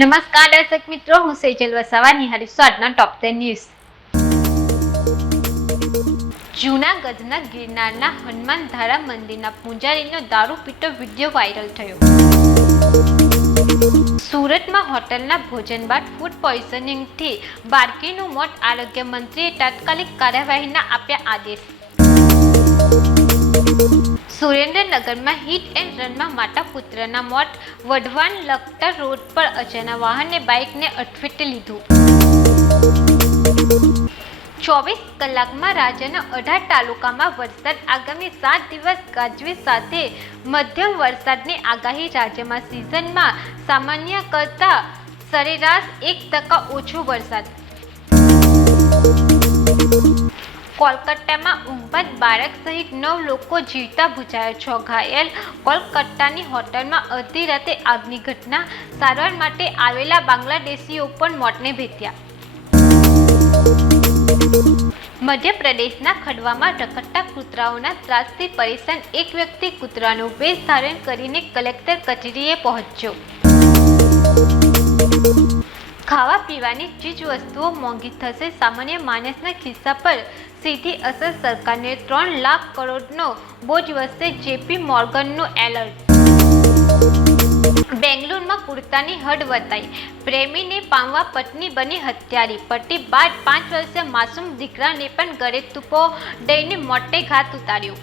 નમસ્કાર દર્શક મિત્રો, હું સેજલ વસાવા નિહાળીશું આજના ટોપ 10 ન્યૂઝ। જૂનાગઢના ગિરનારના હનુમાનધારા મંદિરના પૂજારીનો દારૂ પીતો વિડીયો વાયરલ થયો। સુરતમાં હોટલના ભોજન બાદ ફૂડ પોઈઝનિંગથી બાળકીનું મોત, આરોગ્ય મંત્રીએ તાત્કાલિક કાર્યવાહીના આપ્યા આદેશ। સુરેન્દ્રનગરમાં હિટ એન્ડ રનમાં માતા પુત્રના મોત, વઢવાણ લખતર રોડ પર અજાણ્યા વાહને બાઇકને અડફેટે લીધું। 24 કલાકમાં રાજ્યના 18 તાલુકામાં વરસાદ, આગામી 7 દિવસ ગાજવીજ સાથે મધ્યમ વરસાદની આગાહી। રાજ્યમાં સિઝનમાં સામાન્ય કરતાં સરેરાશ 1% ઓછો વરસાદ। કોલકાતામાં ઊંઘબાદ બાળક સહિત 9 લોકો જીવતા બુઝાયા, 6 ઘાયલ। કોલકાતાની હોટલમાં અડધી રાતે આગની ઘટના, સારવાર માટે આવેલા બાંગ્લાદેશીઓ પણ મોતને ભેટ્યા। મધ્યપ્રદેશના ખડવામાં રખડતા કૂતરાઓના ત્રાસથી પરેશાન એક વ્યક્તિ કૂતરાનો વેશ ધારણ કરીને કલેક્ટર કચેરીએ પહોંચ્યો। ખાવા પીવાની ચીજ વસ્તુઓ મોંઘી થશે, સામાન્ય માણસના ખિસ્સા પર સીધી અસર, સરકારને 3 લાખ કરોડનો બોજ વધશે, જેપી મોર્ગનનું એલર્ટ। બેંગ્લુરુમાં કુર્તાની હદ વટાઈ, પ્રેમીને પામવા પત્ની બની હત્યારી, પતિ બાદ 5 વર્ષીય માસૂમ દીકરાને પણ ગળે ટૂંપો દઈને મોતે ઘાત ઉતાર્યો।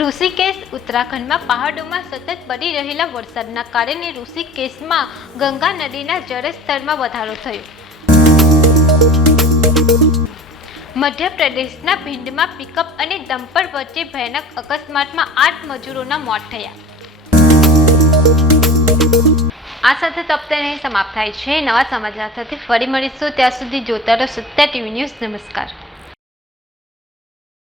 ઋષિકેશ, ઉત્તરાખંડમાં પહાડોમાં સતત પડી રહેલા વરસાદના કારણે ઋષિકેશમાં ગંગા નદીના જળસ્તરમાં વધારો થયો। મધ્યપ્રદેશના ભિંડમાં પિકઅપ અને ડમ્પર વચ્ચે ભયાનક અકસ્માતમાં 8 મજૂરોના મોત થયા। આ સાથે ટોપ 10 અહીં સમાપ્ત થાય છે। નવા સમાચાર સાથે ફરી મળીશું, ત્યાં સુધી જોતા રહો સત્ય ટીવી ન્યૂઝ। નમસ્કાર।